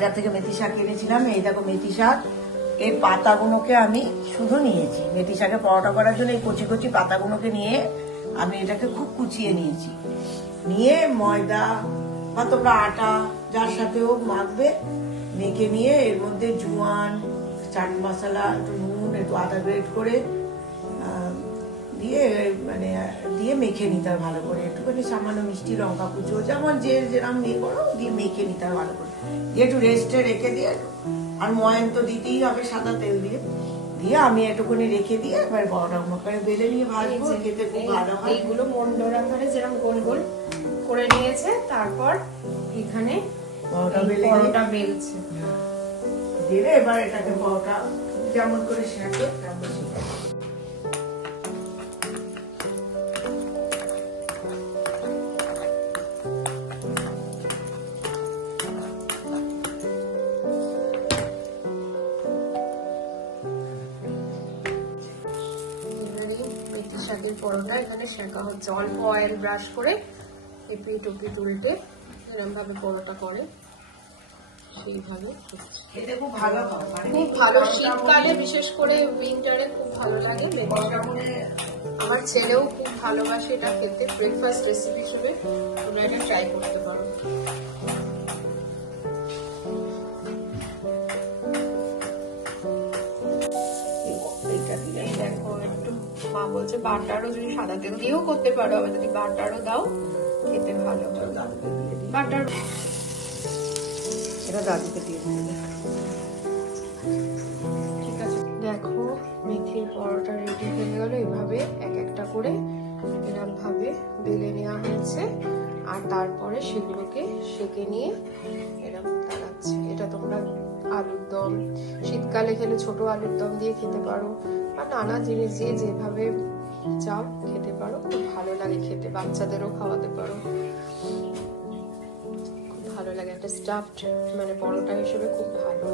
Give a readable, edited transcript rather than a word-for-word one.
বাজার থেকে মেথি শাক এনেছিলাম। এই দেখো মেথি শাক, এর পাতাগুলোকে আমি শুধু নিয়েছি মেথি শাকে পরোটা করার জন্য। এই কচি কচি পাতাগুলোকে নিয়ে আমি এটাকে খুব কুচিয়ে নিয়েছি। নিয়ে ময়দা বা তোমরা আটা যার সাথেও মাখবে, মেখে নিয়ে এর মধ্যে জোয়ান, চাট মশলা, একটু নুন, একটু আদা গ্রেট করে দিয়ে দিয়ে মেখে নিতে হয় ভালো করে। একটুখানি সামান্য মিষ্টি, লঙ্কা কুচো, যেমন যে যেরকম ইয়ে করো, দিয়ে মেখে নিতে হয় ভালো করে। দিয়ে একটু রেস্টে রেখে দিয়ে, আর ময়ান তো দিতেই হবে সাদা তেল দিয়ে, দিয়ে আমি একটুখানি রেখে দিয়ে এবার বড়টা মকারে বেলে নিয়ে ভাজবো। খেতে খুব ভালো হয়। এইগুলো মন্ডর আকারে যেরকম গোল গোল করে নিয়েছে, তারপর এখানে পরোটা বেলছে। দিয়ে এবার এটাকে পরোটা যেমন করে শেখে তেমন শেখে। মেথি শাকের পরোটা এখানে শেখা হচ্ছে। অল্প অয়েল ব্রাশ করে এপিট ওপিট উল্টে এরকম ভাবে পরোটা করে, সেইভাবে এটা খুব ভালো হয়, খুব ভালো। শীতকালে বিশেষ করে উইন্টারে খুব ভালো লাগে। আমার ছেলেও খুব ভালোবাসে এটা খেতে। ব্রেকফাস্ট রেসিপি হিসেবে তোমরা এটা ট্রাই করতে পারো। দেখো একটু মা বলছে বাটারও, যদি সাদা তেল দিয়েও করতে পারো, আবার যদি বাটারও দাও খেতে ভালো হয়। বাটার এটা দাদুকে দিয়ে ঠিক আছে। দেখো মেথির পরোটা রেডি হয়ে গেল। এভাবে এক একটা করে এরকম ভাবে বেলে নেওয়া হয়েছে, আর তারপরে সেগুলোকে সেঁকে নিয়ে এরকম দাঁড়াচ্ছে। এটা তোমরা আলুর দম, শীতকালে খেলে ছোট আলুর দম দিয়ে খেতে পারো, আর নানা জিনিস দিয়ে যেভাবে চাও খেতে পারো। খুব ভালো লাগে খেতে, বাচ্চাদেরও খাওয়াতে পারো, খুব ভালো লাগে। একটা স্টাফড পরোটা হিসেবে খুব ভালো।